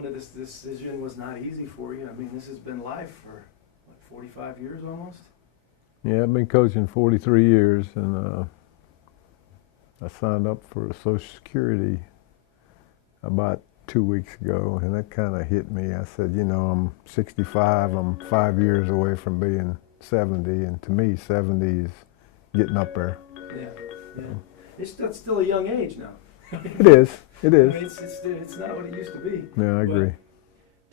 development of this decision was not easy for you. I mean, this has been life for, what, 45 years almost? Yeah, I've been coaching 43 years, and I signed up for Social Security about 2 weeks ago, and that kind of hit me. I said, you know, I'm 65, I'm 5 years away from being 70, and to me, 70 is getting up there. Yeah, yeah. That's still a young age now. It is, it is. I mean, it's not what it used to be. Yeah, I agree.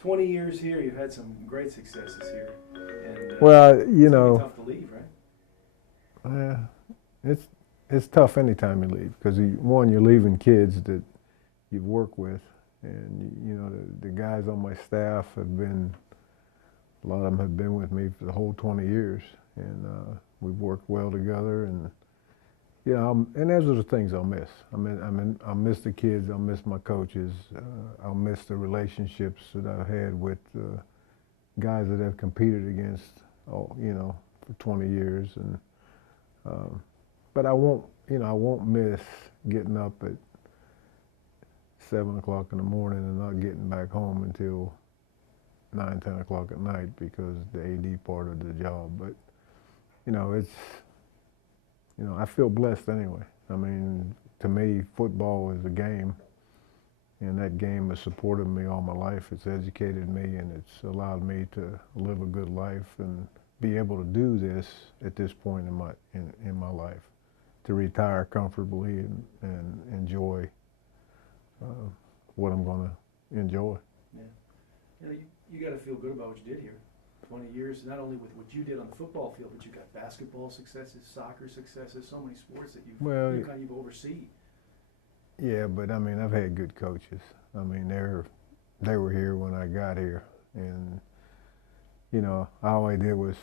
20 years here, you've had some great successes here. And, well, you it's know, tough to leave, right? it's tough anytime you leave, because one, you're leaving kids that you've worked with, and you know the guys on my staff have been, a lot of them have been with me for the whole 20 years, and we've worked well together, and you know, and those are the things I'll miss. I'll miss the kids, I'll miss my coaches, I'll miss the relationships that I've had with guys that I've competed against, you know, for 20 years, and but I won't miss getting up at 7 o'clock in the morning and not getting back home until 9, 10 o'clock at night because the AD part of the job. But you know, I feel blessed anyway. I mean, to me, football is a game, and that game has supported me all my life. It's educated me, and it's allowed me to live a good life and be able to do this at this point in my life, to retire comfortably and enjoy what I'm going to enjoy. Yeah. You know, you got to feel good about what you did here. 20 years, not only with what you did on the football field, but you got basketball successes, soccer successes, so many sports that you've overseen. Yeah, but I mean, I've had good coaches. I mean, they were here when I got here, and you know, all I did was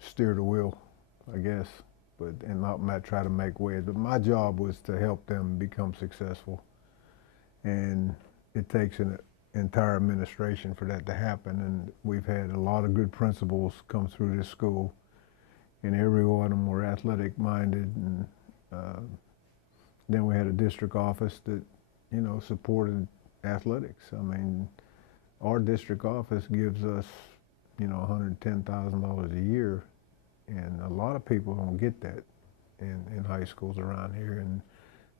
steer the wheel, I guess, and not try to make waves. But my job was to help them become successful, and it takes an entire administration for that to happen. And we've had a lot of good principals come through this school, and every one of them were athletic minded. And then we had a district office that, you know, supported athletics. I mean, our district office gives us, you know, $110,000 a year, and a lot of people don't get that in high schools around here, and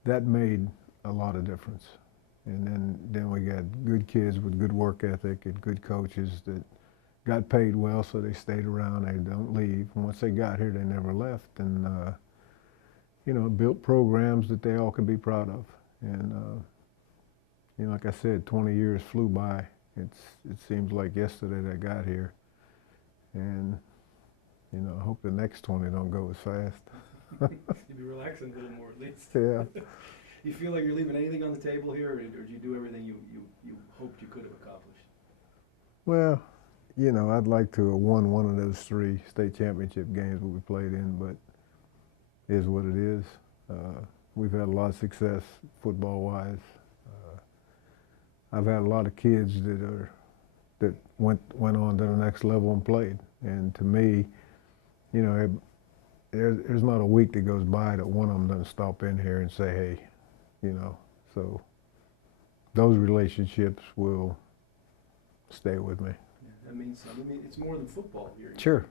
that made a lot of difference. And then we got good kids with good work ethic and good coaches that got paid well, so they stayed around. They don't leave. And once they got here, they never left, and you know, built programs that they all can be proud of. And you know, like I said, 20 years flew by. It seems like yesterday that I got here, and you know, I hope the next 20 don't go as fast. You'll be relaxing a little more at least. Yeah. You feel like you're leaving anything on the table here, or do you do everything you hoped you could have accomplished? Well, you know, I'd like to have won one of those 3 state championship games that we played in, but it is what it is. We've had a lot of success football-wise. I've had a lot of kids that went on to the next level and played. And to me, you know, there's not a week that goes by that one of them doesn't stop in here and say, hey, you know. So those relationships will stay with me. Yeah, that means something. I mean, it's more than football here. Sure.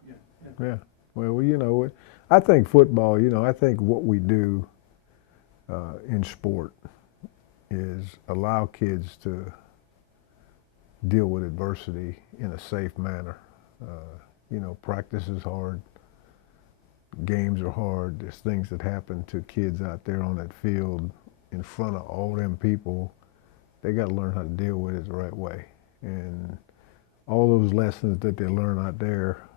Yeah. Well, you know, I think football, you know, I think what we do in sport is allow kids to deal with adversity in a safe manner. You know, practice is hard. Games are hard. There's things that happen to kids out there on that field in front of all them people. They got to learn how to deal with it the right way. And all those lessons that they learn out there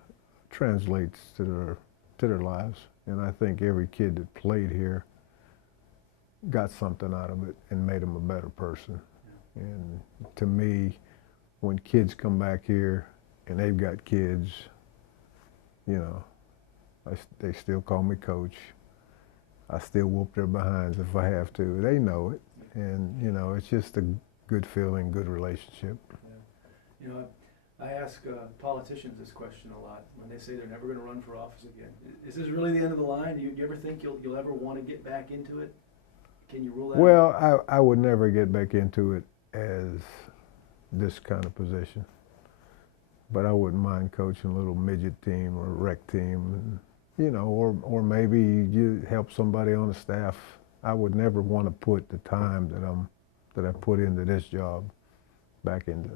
translates to their lives. And I think every kid that played here got something out of it and made them a better person. And to me, when kids come back here and they've got kids, you know, they still call me coach. I still whoop their behinds if I have to. They know it, and you know, it's just a good feeling, good relationship. Yeah. You know, I ask politicians this question a lot when they say they're never going to run for office again. Is this really the end of the line? Do you ever think you'll ever want to get back into it? Can you rule that out? Well, I would never get back into it as this kind of position. But I wouldn't mind coaching a little midget team or rec team, and, you know, or maybe you help somebody on the staff. I would never want to put the time that I put into this job back into.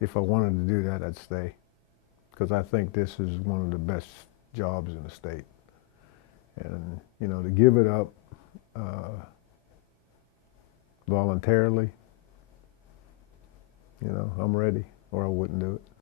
If I wanted to do that, I'd stay, because I think this is one of the best jobs in the state. And, you know, to give it up voluntarily, you know, I'm ready, or I wouldn't do it.